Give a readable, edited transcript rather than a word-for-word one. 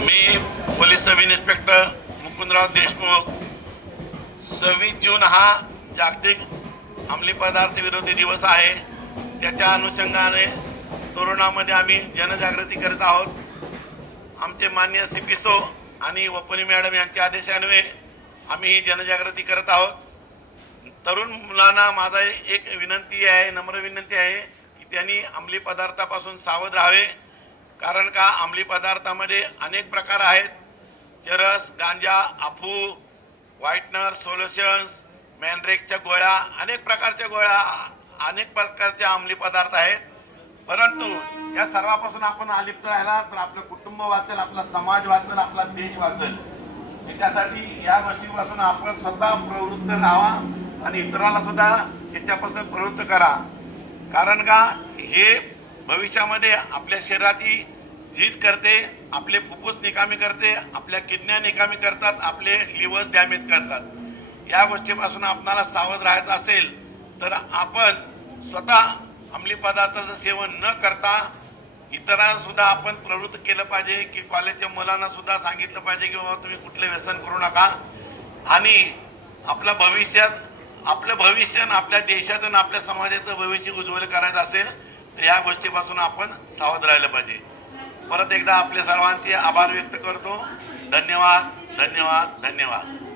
मी police sub inspector Mukundrao Deshmukh 26 June हा जागतिक अंमली पदार्थ विरोधी दिवस आहे। त्याच्या अनुषंगाने तरुणांमध्ये आम्ही जनजागृती करत आहोत। आमचे माननीय सीपीसो आणि वपनी मॅडम यांच्या आदेशान्वये आम्ही ही जनजागृती करत आहोत। तरुण मुलांना माझा एक विनंती आहे, नम्र विनंती आहे की त्यांनी अंमली पदार्थापासून सावध राहावे। कारण का अंमली पदार्थामध्ये अनेक प्रकार आहेत। चरस, गांजा, अफू, व्हाइटनर, सोल्युशन्स, मॅनड्रेक्सच्या गोळ्या, अनेक प्रकारच्या गोळ्या, अनेक प्रकारचे अंमली पदार्थ आहेत। परंतु या सर्वांपासून आपण अलिप्त राहिला तर आपलं कुटुंब वाचेल, आपला समाज वाचेल, आपला देश वाचेल। त्यासाठी या गोष्टीपासून आपण स्वतः प्रवृत्त राहावा आणि इतरांना सुद्धा त्याच्यापासून प्रवृत्त करा। कारण का हे भविष्यामध्ये आपल्या शरीराची झीज करते, आपले फुफ्फुस निकामी करते, आपल्या किडन्या निकामी करतात, आपले लिव्हर डॅमेज करतात। या गोष्टीपासून आपल्याला सावध राहायचं असेल तर आपण स्वतः अंमली पदार्थाचं सेवन न करता इतरांना सुद्धा आपण प्रवृत्त केलं पाहिजे की कॉलेजच्या मुलांना सुद्धा सांगितलं पाहिजे की बाबा तुम्ही कुठले व्यसन करू नका आणि आपलं भविष्य आणि आपल्या देशाचं आणि आपल्या समाजाचं भविष्य उज्ज्वल करायचं असेल तर या गोष्टीपासून आपण सावध राहिलं पाहिजे। परत एकदा आपल्या सर्वांचे आभार व्यक्त करतो। धन्यवाद, धन्यवाद, धन्यवाद।